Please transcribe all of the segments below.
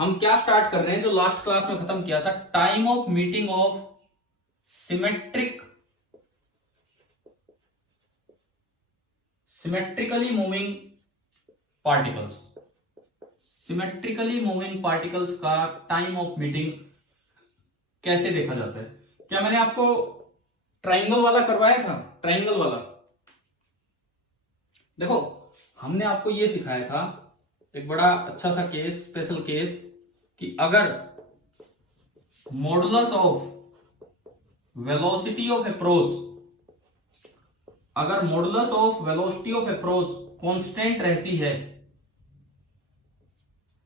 हम क्या स्टार्ट कर रहे हैं जो लास्ट क्लास में खत्म किया था, time of meeting of symmetrically moving particles. Symmetrically moving particles का टाइम ऑफ मीटिंग कैसे देखा जाता है। क्या मैंने आपको ट्राइंगल वाला करवाया था? ट्राइंगल वाला देखो, हमने आपको ये सिखाया था एक बड़ा अच्छा सा केस, स्पेशल केस, कि अगर modulus of velocity of approach, अगर modulus of velocity of approach constant रहती है,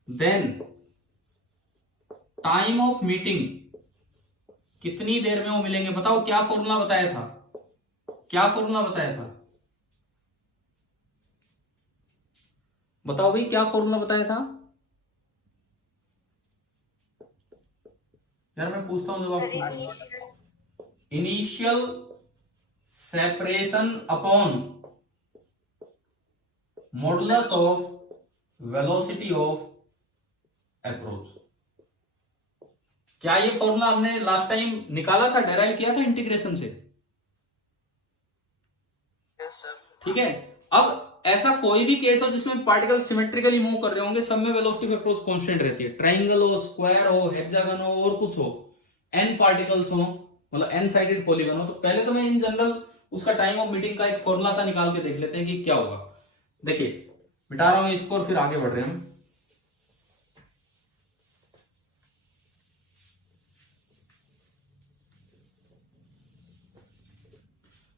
देन टाइम ऑफ मीटिंग कितनी देर में वो मिलेंगे। बताओ क्या फॉर्मूला बताया था, क्या फॉर्मूला बताया था, बताओ भाई क्या फॉर्मूला बताया था। यार मैं पूछता हूं जवाब। Initial separation upon modulus of velocity of approach. क्या ये फॉर्मूला हमने लास्ट टाइम निकाला था, डेराइव किया था इंटीग्रेशन से? ठीक है। अब ऐसा कोई भी केस हो जिसमें पार्टिकल सिमेट्रिकली मूव कर रहे होंगे, सब में वेलोसिटी ऑफ अप्रोच कांस्टेंट रहती है। ट्राइंगल हो, स्क्वायर हो, हेक्सागन हो और कुछ हो, एन पार्टिकल्स हो, मतलब एन साइडेड पॉलीगन हो, तो पहले तो मैं इन जनरल उसका टाइम ऑफ मीटिंग का एक फॉर्मूला सा निकाल के देख लेते हैं कि क्या होगा। देखिए मिटा रहा हूं इसको और फिर आगे बढ़ रहे हैं हम।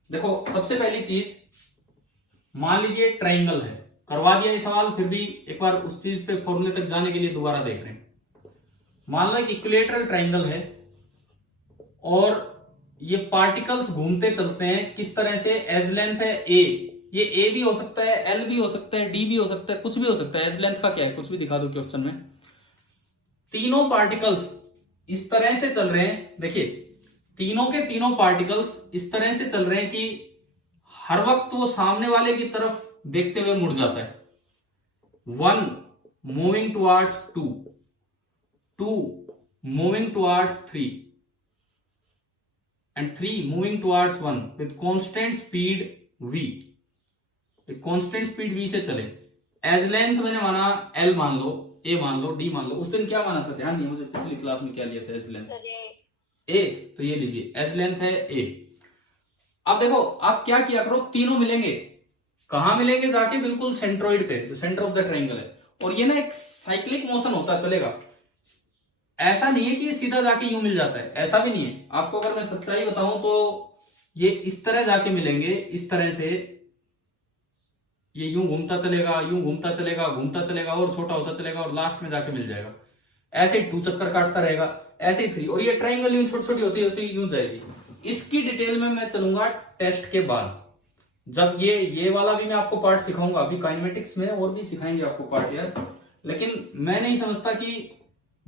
देखो सबसे पहली चीज, मान लीजिए ट्राइंगल है, करवा दिया ये सवाल, फिर भी एक बार उस चीज पे फॉर्मूले तक जाने के लिए दोबारा देख रहे हैं। मान लो एक इक्विलेटरल ट्राइंगल है और ये पार्टिकल्स घूमते चलते हैं किस तरह से, एज लेंथ है ए, ये ए भी हो सकता है, एल भी हो सकता है, डी भी हो सकता है, कुछ भी हो सकता है। एज लेंथ का क्या है, कुछ भी दिखा दो क्वेश्चन में। तीनों पार्टिकल्स इस तरह से चल रहे हैं, देखिए तीनों के तीनों पार्टिकल्स इस तरह से चल रहे हैं कि हर वक्त वो सामने वाले की तरफ देखते हुए मुड़ जाता है। 1 moving towards 2, 2 moving towards 3 and 3 moving towards 1 with constant speed v। एक कांस्टेंट स्पीड v से चले। एज लेंथ मैंने माना l मान लो, a मान लो, d मान लो। उस दिन क्या माना था, ध्यान नहीं मुझे, पिछली क्लास में क्या लिया था, एज लेंथ a, तो ये लीजिए एज लेंथ है a। अब देखो आप क्या किया करो, तीनों मिलेंगे, कहां मिलेंगे, जाके बिल्कुल सेंट्रोइड पे, जो सेंटर ऑफ द ट्रायंगल है। और ये ना एक साइक्लिक मोशन होता है, चलेगा। ऐसा नहीं है कि ये सीधा जाके यूं मिल जाता है, ऐसा भी नहीं है। आपको अगर मैं सच्चाई बताऊं तो ये इस तरह जाके मिलेंगे, इस तरह से ये यूं घूमता चलेगा, यूं घूमता चलेगा, घूमता चलेगा और छोटा होता चलेगा और लास्ट में जाके मिल जाएगा। ऐसे ही 2 चक्कर काटता रहेगा, ऐसे ही 3, और ये ट्रायंगल यूं छोटी छोटी होती होती यूं जाएगी। इसकी डिटेल में मैं चलूंगा टेस्ट के बाद, जब ये वाला भी मैं आपको पार्ट सिखाऊंगा। अभी काइनेमेटिक्स में और भी सिखाएंगे आपको पार्ट यार, लेकिन मैं नहीं समझता कि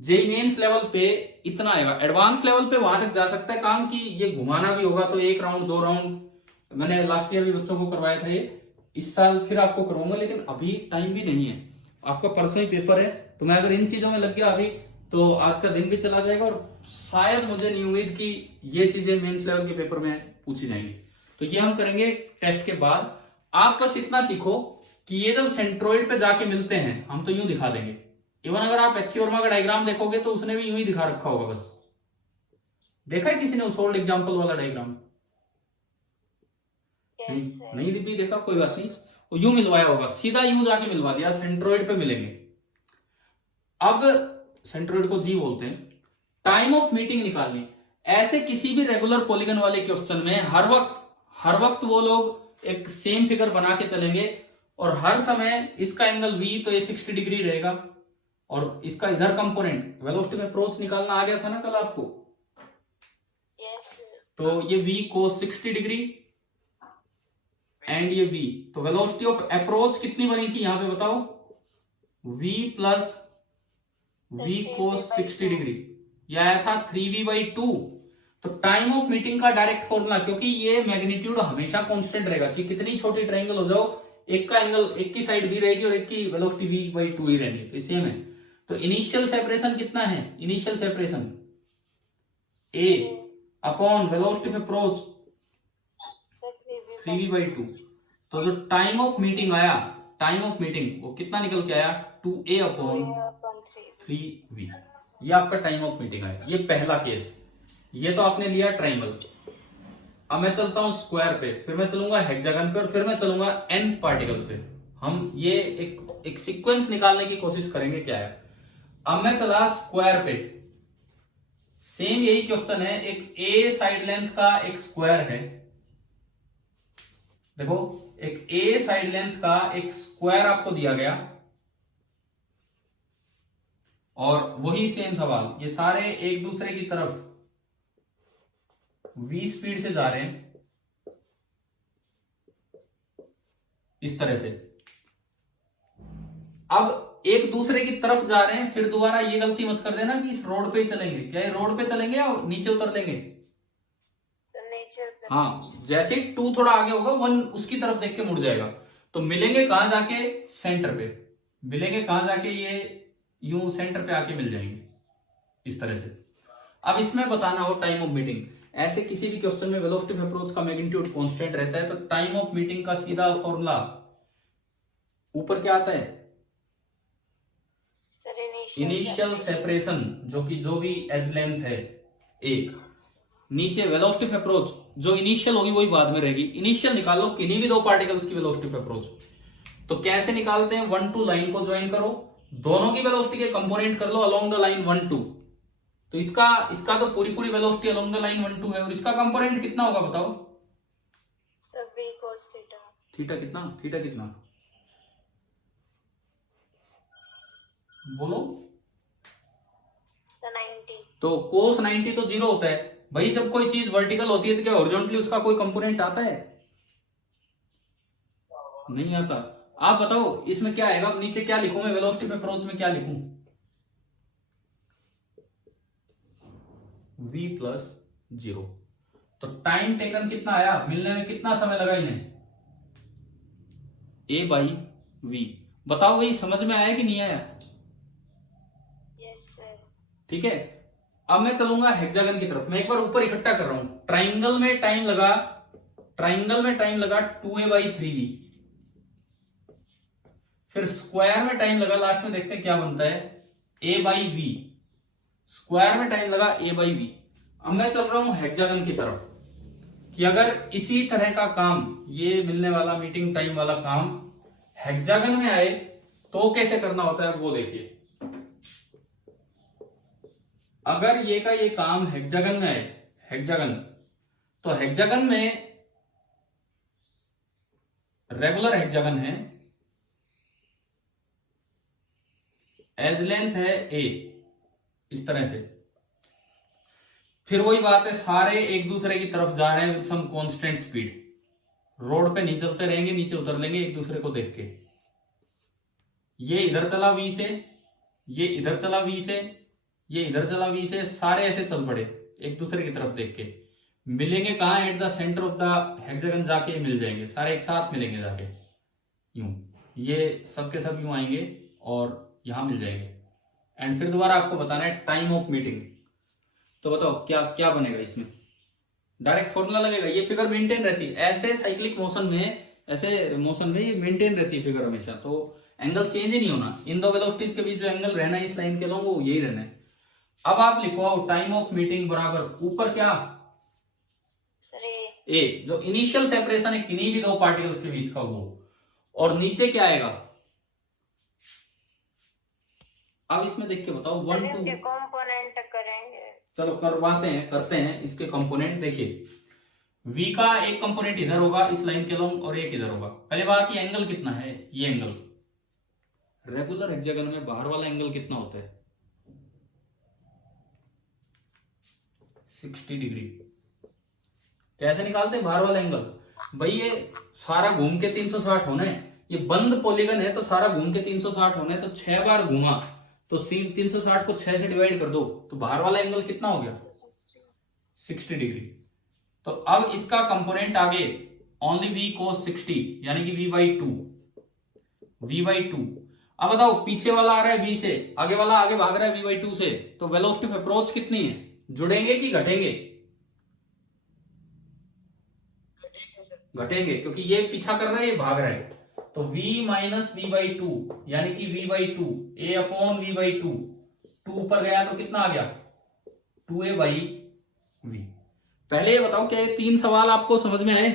जेईई मेंस लेवल पे इतना आएगा। एडवांस लेवल पे वहां तक जा सकता है काम, कि ये घुमाना भी होगा तो 1 राउंड 2 राउंड, मैंने लास्ट ईयर भी बच्चों को करवाया था ये, इस साल फिर आपको करवाऊंगा, लेकिन अभी टाइम भी नहीं है। आपका परसों ही पेपर है, तो मैं अगर इन चीजों में लग गया अभी तो आज का दिन भी चला जाएगा, और शायद मुझे नहीं उम्मीद कि ये चीजें मेंस लेवल के पेपर में पूछी जाएंगी। तो ये हम करेंगे टेस्ट के बाद। आप बस इतना सीखो कि ये जब सेंट्रोइड पे जाके मिलते हैं, हम तो यूं दिखा देंगे। इवन अगर आप एच सी वर्मा का डायग्राम देखोगे तो उसने भी यूं ही दिखा रखा होगा। बस देखा है किसी ने उस ओल्ड एग्जाम्पल वाला डायग्राम? नहीं भी देखा, कोई बात नहीं, वो यूं मिलवाया होगा, सीधा यूं जाके मिलवा दिया, सेंट्रोइड पे मिलेंगे। अब सेंट्रोइड को जी बोलते हैं। टाइम ऑफ मीटिंग निकालनी, ऐसे किसी भी रेगुलर पॉलीगन वाले क्वेश्चन में हर वक्त वो लोग एक सेम फिगर बना के चलेंगे, और हर समय इसका एंगल v, तो ये 60 डिग्री रहेगा, और इसका इधर कंपोनेंट वेलोसिटी में अप्रोच निकालना आ गया था ना कल आपको। तो ये v cos 60 डिग्री एंड ये v, तो वेलोसिटी ऑफ अप्रोच कितनी बनी थी यहां पे बताओ, v plus v cos 60 degree, यह आया था 3v/2। तो टाइम ऑफ मीटिंग का डायरेक्ट फॉर्मूला, क्योंकि ये मैग्नीट्यूड हमेशा कांस्टेंट रहेगा, चाहे कितनी छोटी ट्रायंगल हो जाओ, एक का एंगल, एक की साइड v रहेगी और एक की वेलोसिटी v/2 ही रहनी है, तो सेम है। तो इनिशियल सेपरेशन कितना है? Initial separation a upon velocity of approach 3v/2। तो जो टाइम ऑफ मीटिंग आया, टाइम ऑफ मीटिंग वो कितना निकल के आया? 2a upon 3v। ये आपका टाइम ऑफ मीटिंग आया। ये पहला केस। ये तो आपने लिया ट्रायंगल। अब मैं चलता हूं स्क्वायर पे, फिर मैं चलूंगा हेक्सागन पे, और फिर मैं चलूंगा n पार्टिकल्स पे। हम ये एक सीक्वेंस निकालने की कोशिश करेंगे क्या है। अब मैं चला स्क्वायर पे। सेम यही क्वेश्चन है। एक a साइड लेंथ का एक स्क्वायर है। देखो, एक a साइड लेंथ का एक स्क्वायर आपको दिया गया, और वही सेम सवाल। ये सारे एक दूसरे की तरफ v स्पीड से जा रहे हैं, इस तरह से। अब एक दूसरे की तरफ जा रहे हैं, फिर दोबारा ये गलती मत कर देना कि इस रोड पे ही चलेंगे। क्या ये रोड पे चलेंगे या नीचे उतर लेंगे? हाँ, जैसे 2 थोड़ा आगे होगा 1 उसकी तरफ देख के मुड़ जाएगा। तो मिलेंगे कहां जाके? सेंटर पे मिलेंगे। कहां जाके? ये यूं सेंटर पे आके मिल जाएंगे, इस तरह से। अब इसमें बताना हो टाइम ऑफ मीटिंग। ऐसे किसी भी क्वेश्चन में वेलोसिटी ऑफ अप्रोच का मैग्नीट्यूड कांस्टेंट रहता है, तो टाइम ऑफ मीटिंग का सीधा फॉर्मूला ऊपर क्या आता है? इनिशियल सेपरेशन, जो भी एज लेंथ है a, नीचे वेलोसिटी ऑफ अप्रोच, जो इनिशियल होगी वही बाद में रहेगी। इनिशियल निकाल लो किन्हीं भी दो पार्टिकल्स की वेलोसिटी ऑफ अप्रोच। तो कैसे निकालते हैं? 1 2 लाइन को ज्वाइन करो, दोनों की वेलोसिटी के कंपोनेंट कर लो अलोंग द लाइन 1 2। तो इसका तो पूरी वेलोसिटी अलोंग द लाइन 1 2 है, और इसका कंपोनेंट कितना होगा बताओ? थीटा कितना? थीटा कितना बोलो? 90। तो कोस 90 तो 0 होता है भाई। जब कोई चीज वर्टिकल होती है तो क्या हॉरिजॉन्टली उसका कोई कंपोनेंट आता है? नहीं आता। आप बताओ इसमें क्या आएगा? नीचे क्या लिखूं मैं? वेलोसिटी ऑफ अप्रोच में क्या लिखूं? v plus 0। तो टाइम टेकन कितना आया? मिलने में कितना समय लगा इन्हें? a by v। बताओ वही समझ में आया कि नहीं आया? Yes sir. ठीक है। अब मैं चलूंगा हेक्सागन की तरफ। मैं एक बार ऊपर इकट्ठा कर रहा हूं। ट्राइंगल में टाइम लगा 2a/3v। फिर स्क्वायर में टाइम लगा, लास्ट में देखते हैं क्या बनता है, a/v। स्क्वायर में टाइम लगा a/v। अब मैं चल रहा हूं हेक्सागन की तरफ कि अगर इसी तरह का काम, ये मिलने वाला मीटिंग टाइम वाला काम हेक्सागन में आए तो कैसे करना होता है वो देखिए। अगर ये का ये काम हेक्सागन में आए, हेक्सागन, तो हेक्सागन में रेगुलर हेक्सागन है, एज लेंथ है a, इस तरह से। फिर वही बात है, सारे एक दूसरे की तरफ जा रहे हैं with some constant speed. Road पे नहीं चलते रहेंगे, नीचे उतर लेंगे एक दूसरे को देख के। ये इधर चला v से, ये इधर चला v से, ये इधर चला v से, सारे ऐसे चल पड़े एक दूसरे की तरफ देख के। मिलेंगे कहां? At the centre of the hexagon जाके मिल जाएंगे, सारे एक साथ मिलेंगे जाके यूं। ये सबके सब यूं आएंगे और यहां मिल जाएंगे। एंड फिर दोबारा आपको बताना है टाइम ऑफ मीटिंग। तो बताओ क्या क्या बनेगा इसमें? डायरेक्ट फॉर्मूला लगेगा। ये फिगर मेंटेन रहती है ऐसे साइक्लिक मोशन में, ऐसे मोशन में ये मेंटेन रहती है फिगर हमेशा। तो एंगल चेंज ही नहीं होना। इन दो वेलोसिटीज के बीच जो एंगल रहना है इस लाइन के लॉन्ग, वो यही रहना है। अब आप लिखवाओ टाइम ऑफ मीटिंग बराबर ऊपर क्या? ए, जो इनिशियल सेपरेशन है किन्हीं भी दो पार्टिकल्स के बीच का वो, और नीचे क्या आएगा? अब इसमें देख के बताओ 1 2 कंपोनेंट करेंगे। चलो करते हैं इसके कंपोनेंट। देखिए v का एक कंपोनेंट इधर होगा इस लाइन के लॉन्ग, और एक इधर होगा। पहले बात, ये एंगल कितना है? ये एंगल रेगुलर हेक्सागन में बाहर वाला एंगल कितना होता है? 60 डिग्री। कैसे निकालते हैं बाहर वाला एंगल? भाई ये सारा घूम के 360 होना है। ये बंद पॉलीगन है तो सारा घूम के 360 होना है। तो 6 बार घूमा तो 360 को 6 से डिवाइड कर दो, तो बाहर वाला एंगल कितना हो गया? 60 डिग्री। तो अब इसका कंपोनेंट आगे ओनली v cos 60, यानी कि v/2। अब बताओ पीछे वाला आ रहा है v से, आगे वाला आगे भाग रहा है v/2 से, तो वेलोसिटी ऑफ अप्रोच कितनी है? जुड़ेंगे कि घटेंगे? घटेंगे, क्योंकि ये पीछा कर रहा है, ये भाग रहा है। तो v माइनस v/2 यानी कि v/2 a अपॉन v/2, 2 ऊपर गया तो कितना आ गया? 2a/v। पहले ये बताओ क्या ये 3 सवाल आपको समझ में आए?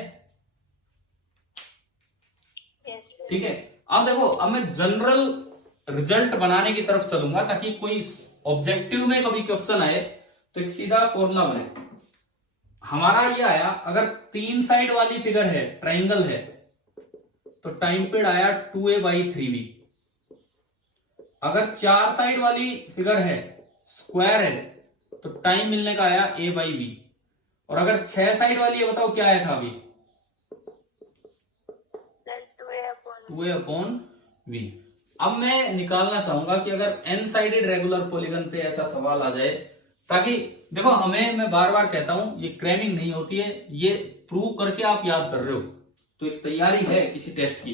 Yes sir. ठीक है, अब देखो, अब मैं जनरल रिजल्ट बनाने की तरफ चलूंगा ताकि कोई ऑब्जेक्टिव में कभी क्वेश्चन आए तो एक सीधा फॉर्मूला बने। हमारा ये आया, अगर 3 साइड वाली फिगर है, ट्राइंगल है, तो टाइम पीरियड आया 2a/3v। अगर 4 साइड वाली फिगर है, स्क्वायर है, तो टाइम मिलने का आया a/v। और अगर 6 साइड वाली है, बताओ क्या आया था अभी? Sir 2a/v। अब मैं निकालना चाहूंगा कि अगर n साइडेड रेगुलर पॉलीगन पे ऐसा सवाल आ जाए, ताकि देखो हमें, मैं बार बार कहता हूं, ये क्रैमिंग नहीं होती है, ये प्रूव करके आप याद कर रहे हो, तो एक तैयारी है किसी टेस्ट की।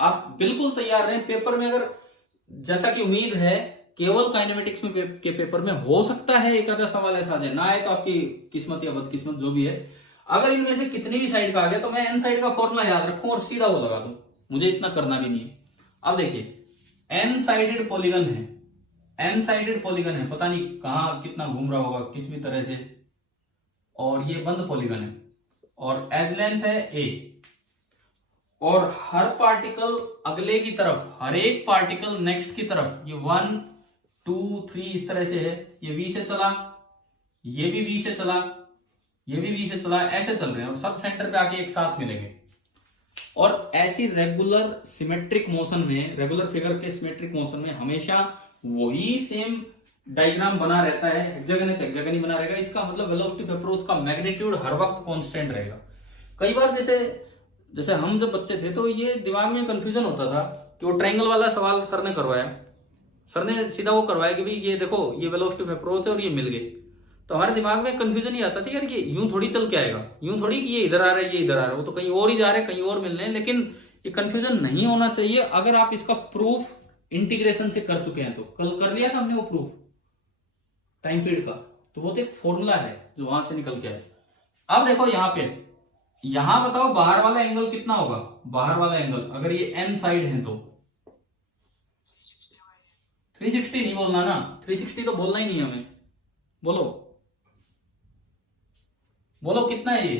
आप बिल्कुल तैयार रहें। पेपर में अगर, जैसा कि उम्मीद है, केवल काइनेमेटिक्स में के पेपर में हो सकता है एक आधा सवाल ऐसा आ जाए, ना आए तो आपकी किस्मत या बदकिस्मत जो भी है। अगर इनमें से कितनी भी साइड का आ गया तो मैं एन साइड का फॉर्मूला याद रखूं और सीधा वो लगा दूं, मुझे इतना करना भी नहीं है। अब देखिए, एन साइडेड पॉलीगन है, एन साइडेड पॉलीगन है, पता नहीं कहां कितना घूम रहा होगा किस भी तरह से, और ये बंद पॉलीगन है, और एज लेंथ है a, और हर पार्टिकल अगले की तरफ, हर एक पार्टिकल नेक्स्ट की तरफ, ये 1 2 3 इस तरह से है, ये v से चला, ये भी v से चला, ये भी v से चला, ऐसे चल रहे हैं और सब सेंटर पे आके एक साथ मिलेंगे। और ऐसी रेगुलर सिमेट्रिक मोशन में, रेगुलर फिगर के सिमेट्रिक मोशन में हमेशा वही सेम डायग्राम बना रहता है, हेक्सागन है तो हेक्सागन ही बना रहेगा। इसका मतलब वेलोसिटी ऑफ अप्रोच का मैग्नीट्यूड हर वक्त कांस्टेंट रहेगा। कई बार जैसे हम जब बच्चे थे तो ये दिमाग में कंफ्यूजन होता था कि वो ट्रायंगल वाला सवाल सर ने करवाया, सर ने सीधा वो करवाया कि भाई ये देखो, ये वेलोसिटी ऑफ अप्रोच है और ये मिल गए, तो हमारे दिमाग में कंफ्यूजन ही आता था यार, ये यूं थोड़ी चल के आएगा, यूं थोड़ी कि ये इधर आ रहा है ये इधर आ रहा है, वो तो कहीं और ही जा रहे हैं, कहीं और मिलने हैं। लेकिन ये कंफ्यूजन नहीं होना चाहिए। अगर आप इसका प्रूफ इंटीग्रेशन से कर चुके हैं, तो कल कर लिया था हमने वो प्रूफ टाइम पीरियड का, तो वो तो एक फॉर्मूला है जो वहां से निकल के आए। अब देखो यहाँ पे, यहां बताओ बाहर वाला एंगल कितना होगा? बाहर वाला एंगल अगर ये एन साइड है तो 360 नहीं बोलना ना, 360 तो बोलना ही नहीं है हमें। बोलो बोलो कितना है ये?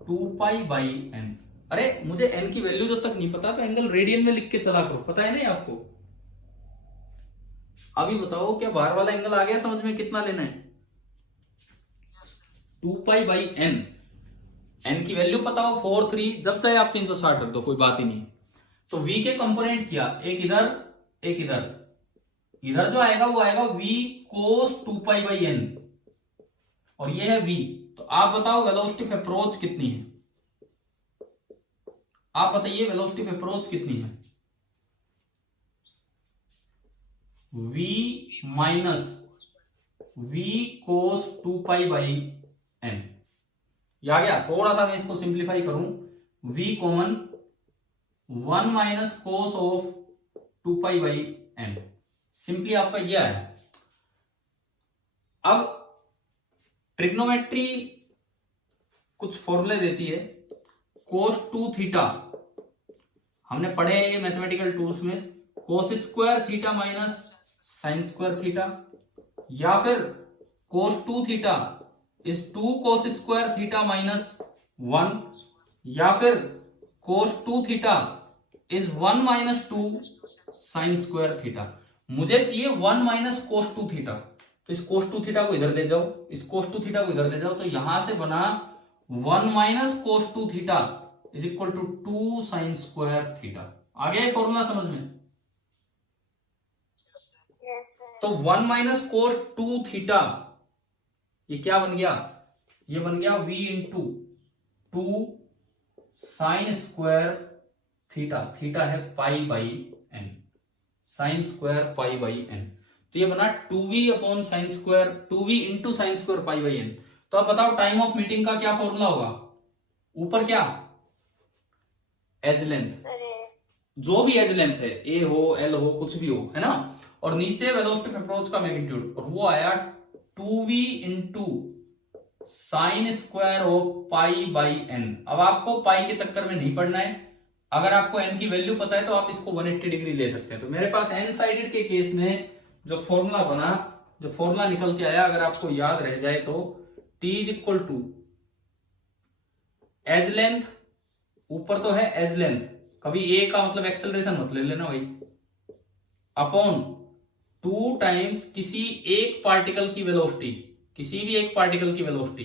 2π/n। अरे मुझे n की वैल्यू जब तक नहीं पता तो एंगल रेडियन में लिख के चला करो, पता है नहीं आपको? अभी बताओ क्या बाहर वाला एंगल आ गया समझ में? कितना लेना है? 2π/n। n की वैल्यू पता हो 4 3, जब चाहे आप 360 रख दो, कोई बात ही नहीं। तो v के कंपोनेंट किया, एक इधर एक इधर, इधर जो आएगा वो आएगा v cos 2π/n, और ये है v। तो आप बताओ वेलोसिटी ऑफ अप्रोच कितनी है? आप बताइए वेलोसिटी ऑफ अप्रोच कितनी है? v minus v cos 2π/n। ये आ गया। थोड़ा सा मैं इसको सिंप्लीफाई करूं, v common 1 minus cos of 2π/n, simply आपका ये आया। अब ट्रिग्नोमेट्री कुछ फॉर्मूले देती है। कोस 2 थीटा हमने पढ़े हैं ये मैथमेटिकल टूल्स में, cos square theta minus sign square theta, या फिर कोस 2 theta is 2 cos square theta minus 1, या फिर कोस 2 theta is 1 minus 2 sine square theta. मुझे चाहिए 1 माइनस कोस 2 थीटा, तो इस कोस 2 थीटा को इधर ले जाओ, इस कोस 2 थीटा को इधर ले जाओ, तो यहां से बना 1 minus cos 2 theta is equal to 2 sine square theta. आ गया ये फॉर्मूला समझ में? तो 1 माइनस कोस 2 थीटा ये क्या बन गया? ये बन गया v into 2 sine square theta, theta है π/n, साइन स्क्वायर π/n, तो ये बना 2v upon sine square, 2v into sine square π/n। तो अब बताओ टाइम ऑफ मीटिंग का क्या फॉर्मूला होगा? ऊपर क्या? एज लेंथ, जो भी एज लेंथ है, ए हो, एल हो, कुछ भी हो, है ना, और नीचे वेलोसिटी ऑफ अप्रोच का मैग्नीट्यूड, और वो आया 2v into sine square of pi by n. अब आपको पाई के चक्कर में नहीं पड़ना है, अगर आपको एन की वैल्यू पता है तो आप इसको 180 डिग्री ले सकते हैं। तो मेरे पास एन साइडेड के केस में जो फॉर्मूला बना, जो फॉर्मूला निकल के आया, अगर आपको याद रह जाए तो T is equal to edge length, ऊपर तो है एज लेंथ, कभी ए का मतलब एक्सेलरेशन मत ले लेना भाई, अपॉन 2 टाइम्स किसी एक पार्टिकल की वेलोसिटी, किसी भी एक पार्टिकल की वेलोसिटी,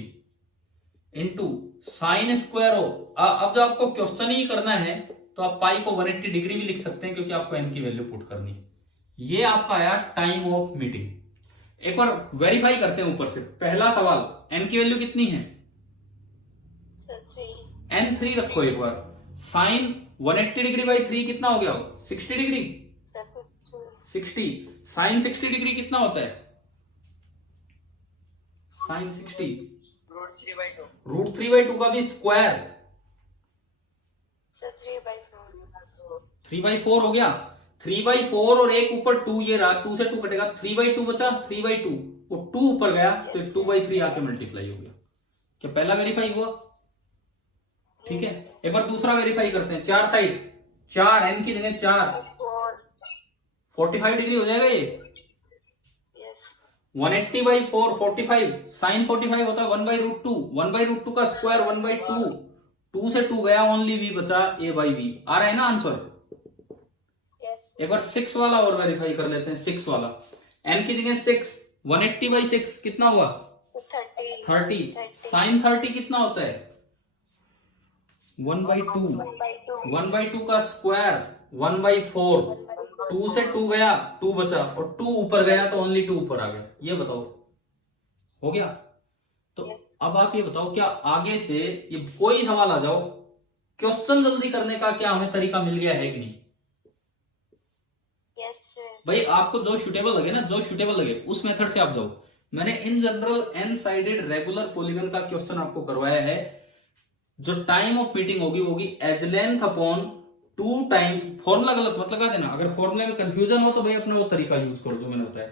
इनटू साइन स्क्वायर हो। अब जब आपको क्वेश्चन ही करना है तो आप पाई को 180 डिग्री भी लिख सकते हैं, क्योंकि आपको एन की वैल्यू पुट करनी है। ये आपका आया टाइम ऑफ मीटिंग। एक बार वेरीफाई करते हैं ऊपर से। पहला सवाल, एन की वैल्यू कितनी है? एन 3 रखो एक बार। साइन 180 डिग्री बाई 3 कितना हो गया? 60 डिग्री। 60 साइन 60 डिग्री कितना होता है? साइन 60 रूट 3/2 का भी स्क्वायर 3/4 हो गया। 3/4 और एक ऊपर 2, ये रहा, 2 से 2 कटेगा, 3/2 बचा, 3/2 वो 2 ऊपर गया तो 2/3 आके मल्टीप्लाई हो गया। क्या पहला वेरीफाई हुआ? ठीक है, एक बार दूसरा वेरीफाई करते हैं। 4 साइड 4, एन की जगह 4, 45 डिग्री हो जाएगा ये। 180/4 45, साइन 45 होता है 1/√2, 1/√2 का स्क्वायर 1/2, 2 से 2 गया, ओनली v बचा, a/v। आ रहा है ना आंसर? एक बार 6 वाला और वेरीफाई कर लेते हैं। 6 वाला, n की जगह 6, 180/6 कितना हुआ? 30। साइन 30 कितना होता है? 1/2, 1/2 का स्क्वायर 1/4, 2 से 2 गया, 2 बचा, और 2 ऊपर गया तो ओनली 2 ऊपर आ गया। ये बताओ हो गया? तो अब आप ये बताओ, क्या आगे से ये कोई सवाल आ जाओ, क्वेश्चन जल्दी करने का क्या हमें तरीका मिल गया है कि नहीं? भाई आपको जो सूटेबल लगे ना, जो सूटेबल लगे उस मेथड से आप जाओ। मैंने in general n sided regular polygon का क्वेश्चन आपको करवाया है। जो टाइम ऑफ मीटिंग होगी edge length upon 2 times, formula गलत मत लगा देना, अगर फॉर्मूला में कंफ्यूजन हो तो भाई अपना वो तरीका यूज करो जो मैंने बताया।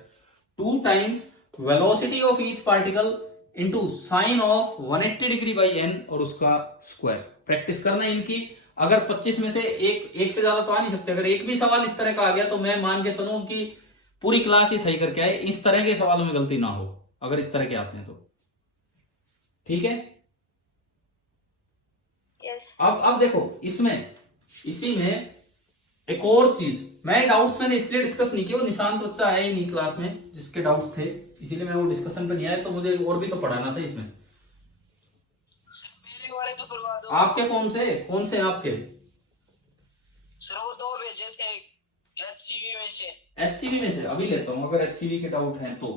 2 times velocity of each particle into sine of 180 degree by n और उसका स्क्वायर। प्रैक्टिस करना इनकी। अगर 25 में से एक से ज्यादा तो आ नहीं सकते। अगर एक भी सवाल इस तरह का आ गया तो मैं मान के चलूं कि पूरी क्लास ही सही करके आए। इस तरह के सवालों में गलती ना हो, अगर इस तरह के आते हैं तो। ठीक है, अब देखो इसमें, इसी में एक और चीज, मैं डाउट्स मैंने इसलिए डिस्कस नहीं किया, वो निशांत बच्चा आया ही नहीं क्लास में जिसके डाउट्स थे, इसीलिए मैं वो डिस्कशन पे नहीं आया। तो मुझे और भी तो पढ़ाना था इसमें। मेरे वाले तो करवा दो। आपके कौन से आपके? सर वो 2 भेजे थे एचसीवी में से। एचसीवी में से अभी लेता हूं, अगर एचसीवी के डाउट हैं तो।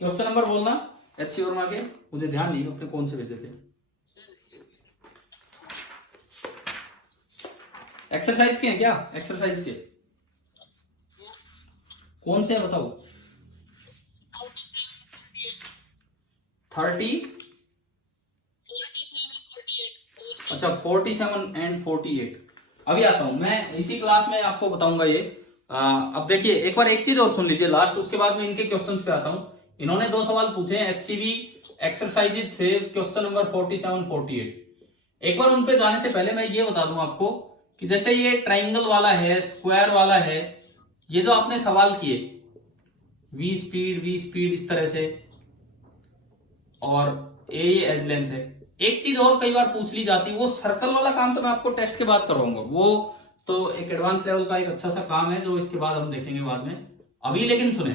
क्वेश्चन नंबर बोलना एचसीवी और आगे, मुझे ध्यान नहीं अपने कौन से भेजे थे। एक्सरसाइज के हैं क्या? एक्सरसाइज के कौन से है बताओ? 30, अच्छा 47 एंड 48। अभी आता हूं मैं, इसी क्लास में आपको बताऊंगा ये। अब देखिए एक बार एक चीज और सुन लीजिए लास्ट, उसके बाद में इनके क्वेश्चंस पे आता हूं। इन्होंने 2 सवाल पूछे हैं एचसीवी एक्सरसाइजेज से, क्वेश्चन नंबर 47 48। एक बार उन पे जाने से पहले मैं ये बता दूं आपको कि जैसे ये ट्राइंगल वाला है, स्क्वायर वाला है, ये जो आपने सवाल किए v स्पीड इस तरह से, और ए एज लेंथ है। एक चीज और कई बार पूछ ली जाती है, वो सर्कल वाला काम तो मैं आपको टेस्ट के बाद करवाऊंगा, वो तो एक एडवांस लेवल का एक अच्छा सा काम है जो इसके बाद हम देखेंगे बाद में। अभी लेकिन सुने,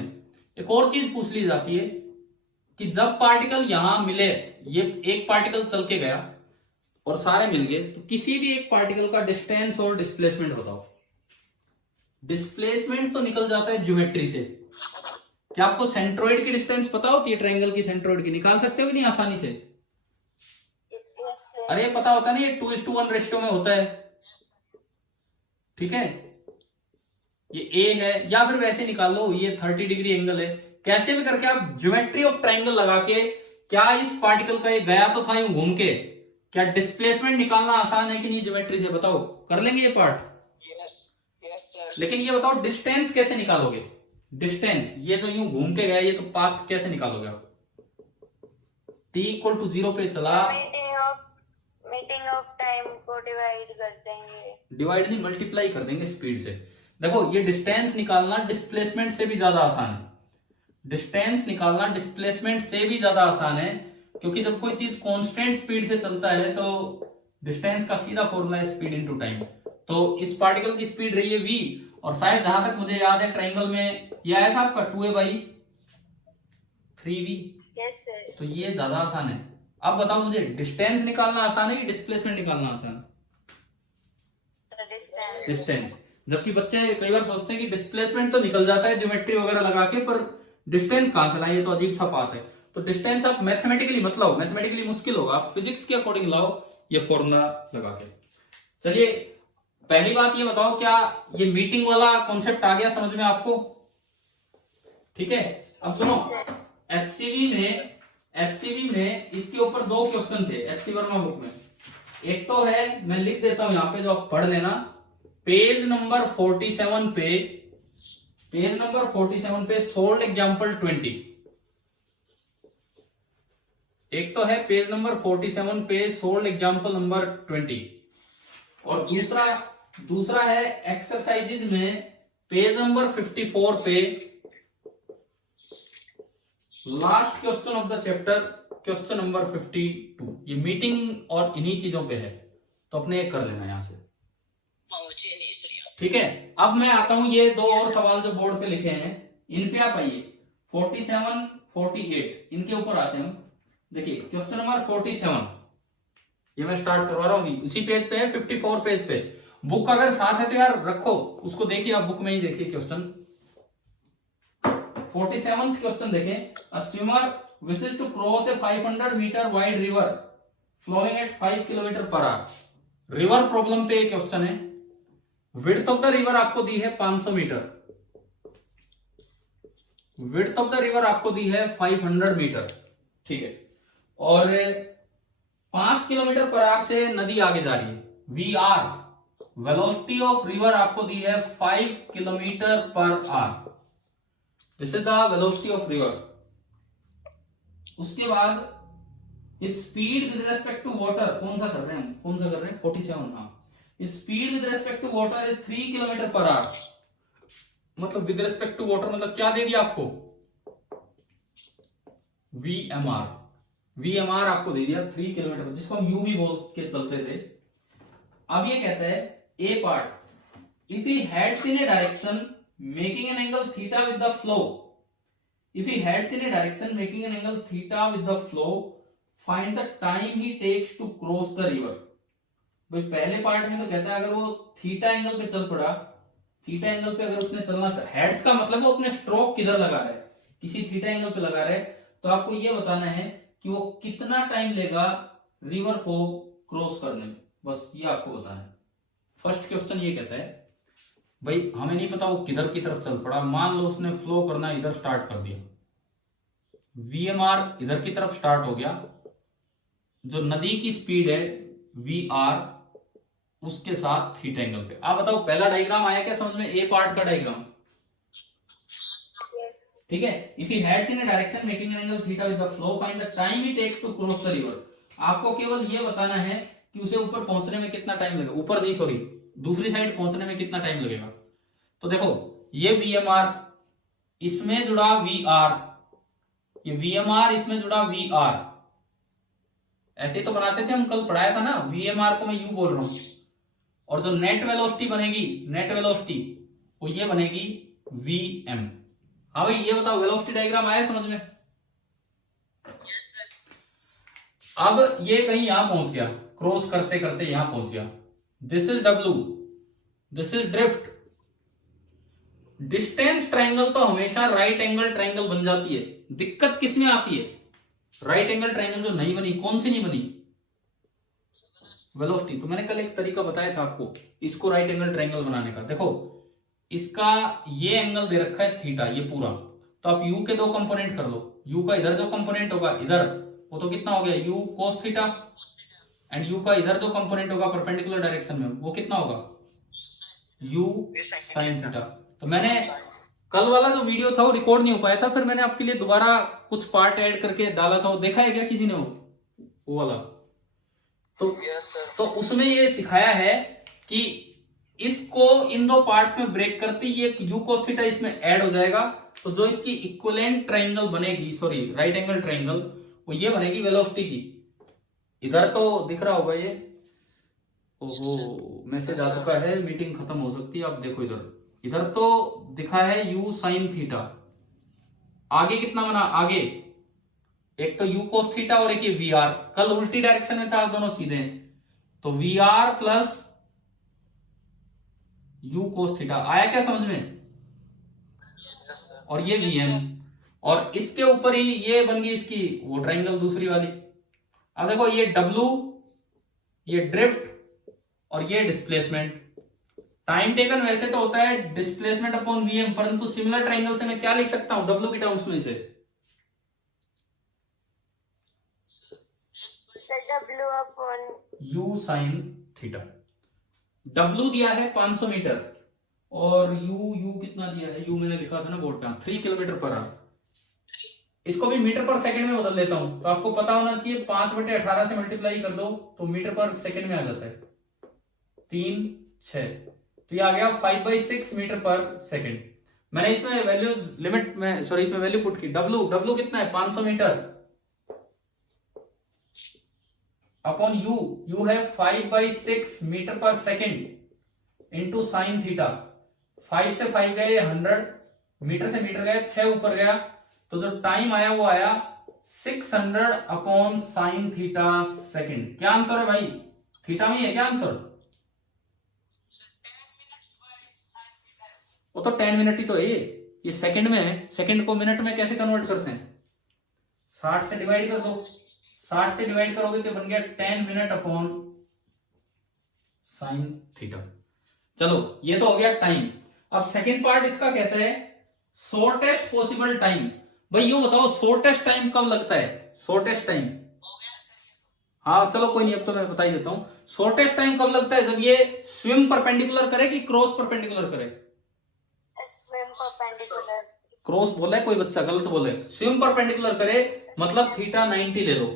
एक और चीज पूछ ली जाती है कि जब पार्टिकल यहां मिले, ये एक पार्टिकल चल के गया और सारे मिल गए, तो किसी भी एक पार्टिकल का डिस्टेंस और डिस्प्लेसमेंट बताओ। डिस्प्लेसमेंट तो निकल जाता है ज्योमेट्री से। क्या आपको सेंट्रोइड की डिस्टेंस पता होती है? ट्रायंगल की सेंट्रोइड की निकाल सकते हो कि नहीं आसानी से? अरे पता होता है ना, ये 2:1 रेशियो में होता है। ठीक है, ये ए है, या फिर वैसे निकाल लो, ये 30 डिग्री एंगल है। कैसे भी करके आप ज्योमेट्री ऑफ ट्रायंगल लगा के, क्या इस पार्टिकल का ये गया तो था यूं घूम के, क्या डिस्प्लेसमेंट निकालना आसान है कि नहीं ज्योमेट्री से, बताओ, कर लेंगे ये पार्ट? Yes yes sir. लेकिन ये बताओ डिस्टेंस कैसे निकालोगे? डिस्टेंस, ये जो यूं घूम के गया, ये तो पाथ कैसे निकालोगे आप? t इक्वल टू 0 पे चला, मीटिंग ऑफ टाइम को डिवाइड कर देंगे। डिवाइड नहीं, मल्टीप्लाई कर देंगे स्पीड से। देखो ये डिस्टेंस निकालना डिस्प्लेसमेंट से भी ज्यादा आसान है, डिस्टेंस निकालना डिस्प्लेसमेंट से भी ज्यादा आसान है, क्योंकि जब कोई चीज कांस्टेंट स्पीड से चलता है तो डिस्टेंस का सीधा फॉर्मूला है स्पीड इनटू टाइम। तो इस पार्टिकल की स्पीड रही है v, और शायद जहां तक मुझे याद है ट्रायंगल में ये आया था आपका 2a/3v, यस सर। तो ये ज्यादा आसान है। अब बताओ मुझे, डिस्टेंस निकालना आसान है कि डिस्प्लेसमेंट निकालना आसान है? डिस्टेंस। डिस्टेंस। जबकि बच्चे कई बार सोचते हैं कि डिस्प्लेसमेंट तो निकल जाता है ज्योमेट्री वगैरह लगा के, पर डिस्टेंस कहां से लाए, ये तो अजीब सा बात है। तो डिस्टेंस आप मैथमेटिकली मत लाओ, मैथमेटिकली मुश्किल होगा, आप फिजिक्स के अकॉर्डिंग लाओ ये फॉर्मूला लगा के। चलिए पहली बात ये बताओ, क्या ये मीटिंग वाला कॉन्सेप्ट आ गया समझ में आपको? ठीक है, अब सुनो, एचसीवी में इसके ऊपर 2 क्वेश्चन थे एचसी वर्मा बुक में। एक तो है, मैं लिख देता हूं यहां पे, जो आप पढ़ लेना, पेज नंबर 47 पे सोल्ड एग्जाम्पल 20। एक तो है पेज नंबर 47 पे सोल्ड एग्जाम्पल नंबर 20, और दूसरा है एक्सरसाइजेज में पेज नंबर 54 पे last question of the chapter, question number 52। ये मीटिंग और इन्हीं चीजों पे है, तो अपने एक कर लेना यहां से, ठीक है। अब मैं आता हूं, ये 2 और सवाल जो बोर्ड पे लिखे हैं इन पे आप आइए, 47, 48 इनके ऊपर आते हैं हम। देखिए क्वेश्चन नंबर 47, ये मैं स्टार्ट करवा रहा हूँ, उसी पेज पे है, 54 पेज पे। बुक अगर साथ है तो यार रखो, उसको देखिए, आप बुक में ही देखिए क्वेश्चन। 47th क्वेश्चन देखें, a swimmer wishes to cross a 500 metre wide river flowing at 5 kilometre per hour. River problem पे क्वेश्चन है। विड्थ ऑफ द रिवर आपको दी है 500 metre, width of the river आपको दी है 500 मीटर, ठीक है, और 5 किलोमीटर पर आवर से नदी आगे जा रही है। V r, velocity of river आपको दी है 5 kilometre per hour, this is the velocity of river. उसके बाद its speed with respect to water, कौन सा कर रहे हैं 47, हाँ। Its speed with respect to water is 3 kilometre per hour. मतलब विद रेस्पेक्ट टू वाटर मतलब क्या दे दिया आपको? वीएमआर आपको दे दिया 3 किलोमीटर, जिसको हम यू भी बोल के चलते थे। अब ये कहता है A part, if he heads in a direction making an angle theta with the flow, if he heads in a direction making an angle theta with the flow, find the time he takes to cross the river। भाई पहले part में तो कहता है अगर वो theta angle पे चल पड़ा, थीटा एंगल पे अगर उसने चलना, हेड्स का मतलब वो अपने स्ट्रोक किधर लगा रहा है, किसी थीटा एंगल पे लगा रहा है, तो आपको ये बताना है कि वो कितना टाइम लेगा रिवर को क्रॉस करने में, बस ये आपको बताना है। फर्स्ट क्वेश्चन ये कहता है, भाई हमें नहीं पता वो किधर की तरफ चल पड़ा, मान लो उसने फ्लो करना इधर स्टार्ट कर दिया, वीएमआर इधर की तरफ स्टार्ट हो गया, जो नदी की स्पीड है वी आर, उसके साथ थीटा एंगल पे। आप बताओ पहला डायग्राम आया क्या समझ में? ए पार्ट का डायग्राम, ठीक है। If he heads in a direction making an angle theta with the flow, find the time he takes to cross the river. आपको केवल ये बताना है कि उसे ऊपर पहुंचने में कितना टाइम लगेगा, ऊपर नहीं सॉरी दूसरी साइड पहुंचने में कितना टाइम लगेगा। तो देखो ये वीएमआर, इसमें जुड़ा वी आर, ये वीएमआर इसमें जुड़ा वी आर, ऐसे ही तो बनाते थे हम, कल पढ़ाया था ना। वीएमआर को मैं यू बोल रहा हूं, और जो नेट वेलोसिटी बनेगी, नेट वेलोसिटी वो ये बनेगी वीएम। हाँ भाई ये बताओ वेलोसिटी डायग्राम आया समझ में? अब ये कहीं यहां पहुंच गया, क्रॉस करते करते यहां पहुंच गया, this is W, this is drift. Distance triangle तो हमेशा राइट एंगल ट्रायंगल बन जाती है। दिक्कत किसमें आती है? राइट एंगल ट्रायंगल जो नहीं बनी, कौन सी नहीं बनी? वेलोसिटी। तो मैंने कल एक तरीका बताया था आपको इसको राइट एंगल ट्रायंगल बनाने का। देखो इसका ये एंगल दे रखा है थीटा, ये पूरा, तो आप u के 2 कंपोनेंट कर लो। u का इधर जो कंपोनेंट होगा इधर, वो तो कितना हो गया u cos theta, and u का इधर जो कंपोनेंट होगा परपेंडिकुलर डायरेक्शन में वो कितना होगा, u sin थीटा। तो मैंने कल वाला जो वीडियो था वो रिकॉर्ड नहीं हो पाया था, फिर मैंने आपके लिए दोबारा कुछ पार्ट ऐड करके डाला था, वो देखा है क्या किसी ने वो वाला? तो उसमें ये सिखाया है कि इसको इन दो पार्ट्स में ब्रेक करते ये u cos थीटा इसमें ऐड हो जाएगा, तो जो इसकी इक्विवेलेंट ट्रायंगल बनेगी, सॉरी राइट एंगल ट्रायंगल, वो ये बनेगी वेलोसिटी की। इधर तो दिख रहा होगा ये, ओहो मैसेज आ चुका है, मीटिंग खत्म हो सकती है। आप देखो इधर तो दिखा है u sin थीटा, आगे कितना बना, आगे एक तो u cos थीटा और एक ये vr, कल उल्टी डायरेक्शन में था, दोनों सीधे हैं, तो vr plus u cos theta आया क्या समझ में? और ये vn, और इसके ऊपर ही ये बन गई इसकी वो ट्रायंगल दूसरी वाली। अब देखो ये w, ये ड्रिफ्ट और ये डिस्प्लेसमेंट। टाइम टेकन वैसे तो होता है डिस्प्लेसमेंट अपॉन vm, परंतु सिमिलर ट्रायंगल से मैं क्या लिख सकता हूं w की टर्म्स में से? W upon u sin theta. w दिया है 500 मीटर और u कितना दिया है, u मैंने लिखा था ना बोर्ड पे 3 किलोमीटर पर आवर। इसको भी मीटर पर सेकंड में बदल देता हूं, तो आपको पता होना चाहिए 5/18 से मल्टीप्लाई कर दो तो मीटर पर सेकंड में आ जाता है, 3 6, तो ये आ गया 5/6 मीटर पर सेकंड। मैंने इसमें वैल्यूज लिमिट में, सॉरी इसमें वैल्यू पुट की, w कितना है 500 मीटर अपॉन u है 5/6 मीटर पर सेकंड इंटू साइन थीटा। 5 से 5 गए 100, मीटर से मीटर गए 6 ऊपर गया, तो जो टाइम आया वो आया 600 अपॉन साइन थीटा सेकंड। क्या आंसर है भाई, थीटा में है क्या आंसर? वो तो 10 मिनट ही तो है, ये सेकंड में है, सेकंड को मिनट में कैसे कन्वर्ट करते हैं? 60 से डिवाइड कर दो, 60 से डिवाइड करोगे तो बन गया 10 मिनट अपॉन साइन थीटा। चलो ये तो हो गया टाइम। अब सेकंड पार्ट इसका कैसा है, शॉर्टेस्ट पॉसिबल टाइम। भाई यूं बताओ शॉर्टेस्ट टाइम कब लगता है, शॉर्टेस्ट टाइम? हाँ चलो कोई नहीं, अब तो मैं बता ही देता हूं। शॉर्टेस्ट टाइम कब लगता है, जब ये स्विम परपेंडिकुलर करे कि क्रॉस परपेंडिकुलर करे? swim perpendicular. क्रॉस बोला है कोई बच्चा, गलत बोले, स्विम परपेंडिकुलर करे मतलब थीटा 90 ले लो।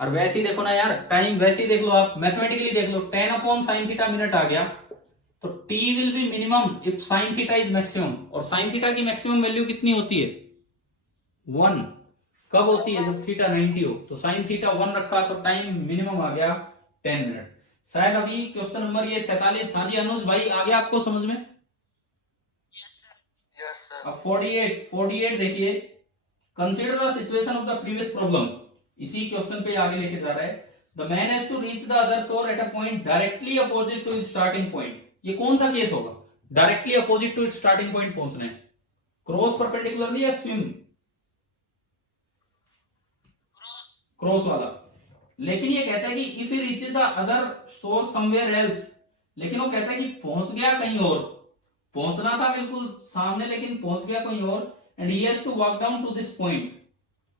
और वैसे ही देखो ना यार, टाइम वैसे ही देख लो, आप मैथमेटिकली देख लो, 10 अपॉन साइन थीटा मिनट आ गया, तो t will be minimum if sign theta is maximum. और साइन थीटा की मैक्सिमम वैल्यू कितनी होती है, 1। कब होती है, जब थीटा 90 हो। तो साइन थीटा 1 रखा तो टाइम मिनिमम आ गया 10 मिनट। शायद अभी क्वेश्चन नंबर ये 47, हाँ जी अनुज भाई आ गया आपको समझ में? अब 48 देखिए, consider the situation of the previous problem. इसी क्वेश्चन पे आगे लेके जा रहा है। The man has to reach the other shore at a point directly opposite to his starting point. ये कौन सा केस होगा, directly opposite to his starting point पहुंचना है, क्रॉस परपेंडिकुलरली या स्विम? क्रॉस वाला। लेकिन ये कहता है कि if he reaches the other shore somewhere else, लेकिन वो कहता है कि पहुंच गया कहीं और, पहुंचना था बिल्कुल सामने लेकिन पहुंच गया कहीं और, and he has to walk down to this point,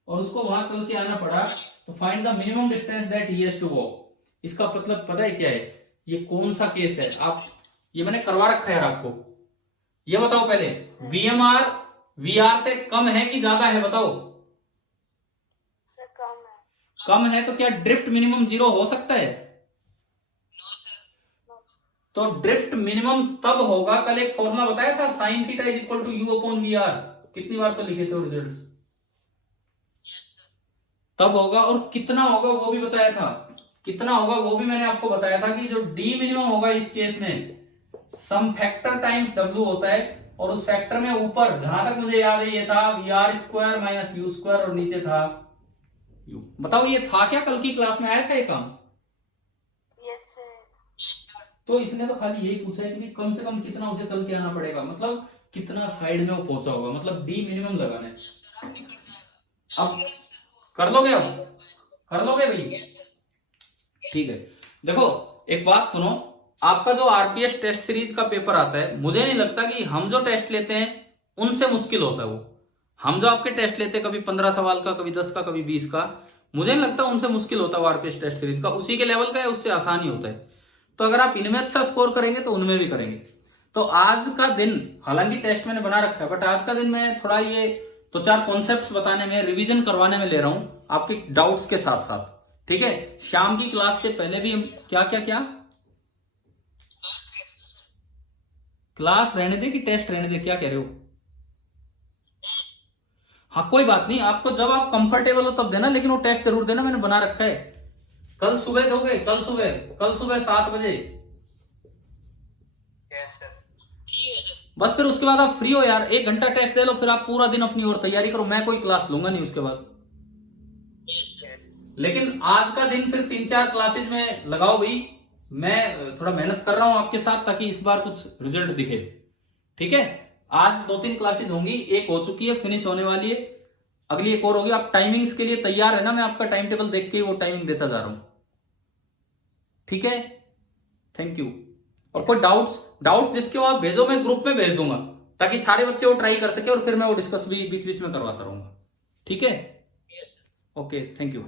और उसको वहां चल के आना पड़ा, तो find the minimum distance that he has to walk. इसका मतलब पता है क्या है, ये कौन सा केस है? आप ये मैंने करवा रखा है यार आपको, ये बताओ पहले, VMR VR से कम है कि ज्यादा है बताओ? कम है, तो क्या ड्रिफ्ट मिनिमम 0 हो सकता है? तो ड्रिफ्ट मिनिमम तब होगा, कल एक फॉर्मूला बताया था, sine theta is equal to u upon VR, कितनी बार तो लिखे थे रिजल्ट्स, तब होगा। और कितना होगा वो भी बताया था, कितना होगा वो भी मैंने आपको बताया था कि जो डी मिनिमम होगा इस केस में सम फैक्टर टाइम्स W होता है, और उस फैक्टर में ऊपर जहां तक मुझे याद है ये था VR² माइनस U² और नीचे था U। बताओ ये था क्या, कल की क्लास में आया था ये काम? तो इसने तो खाली यही पूछा है कि कम से कम कितना उसे चल के आना पड़ेगा, मतलब कितना साइड में वो पहुंचा होगा, मतलब डी मिनिमम लगाना है। अब कर लोगे, अब कर लोगे भाई? ठीक है, देखो एक बात सुनो, आपका जो RPS टेस्ट सीरीज का पेपर आता है, मुझे नहीं लगता कि हम जो टेस्ट लेते हैं उनसे मुश्किल होता है वो। हम जो आपके टेस्ट लेते हैं, कभी 15 सवाल का, कभी 10 का, कभी 20 का, मुझे नहीं लगता उनसे मुश्किल होता वो आरपीएस टेस्ट सीरीज का, उसी के लेवल का है, उससे आसान ही होता है। तो अगर आप इनमें अच्छा स्कोर करेंगे तो उनमें भी करेंगे। तो आज का दिन, हालांकि टेस्ट मैंने बना रखा है, बट आज का दिन मैं थोड़ा ये तो 4 कॉन्सेप्ट्स बताने में, रिवीजन करवाने में ले रहा हूं आपके डाउट्स के साथ साथ, ठीक है। शाम की क्लास से पहले भी हम क्या क्या क्या क्लास रहने दे कि टेस्ट रहने दे, क्या कह रहे हो? हाँ कोई बात नहीं, आपको जब आप कंफर्टेबल हो तब देना, लेकिन वो टेस्ट जरूर देना, मैंने बना रखा है। कल सुबह दोगे? कल सुबह 7 बजे। ठीक है सर। बस फिर उसके बाद आप फ्री हो यार, 1 घंटा टेस्ट दे लो, फिर आप पूरा दिन अपनी और तैयारी करो, मैं कोई क्लास लूंगा नहीं उसके बाद। लेकिन आज का दिन फिर 3-4 क्लासेज में लगाओ भाई, मैं थोड़ा मेहनत कर रहा हूं आपके साथ ताकि इस बार कुछ रिजल्ट दिखे, ठीक है। आज 2-3 क्लासेज होंगी, एक हो चुकी है, फिनिश होने वाली है, अगली एक और होगी। आप टाइमिंग्स के लिए तैयार है ना? मैं आपका टाइम टेबल देख के वो टाइमिंग देता जा रहा हूं, ठीक है। Thank you. और कोई डाउट्स जिसके हो आप भेजो, मैं ग्रुप में भेज दूंगा ताकि सारे बच्चे वो ट्राई कर सके, और फिर मैं वो डिस्कस भी बीच बीच में करवाता रहूंगा, ठीक है। Okay, thank you.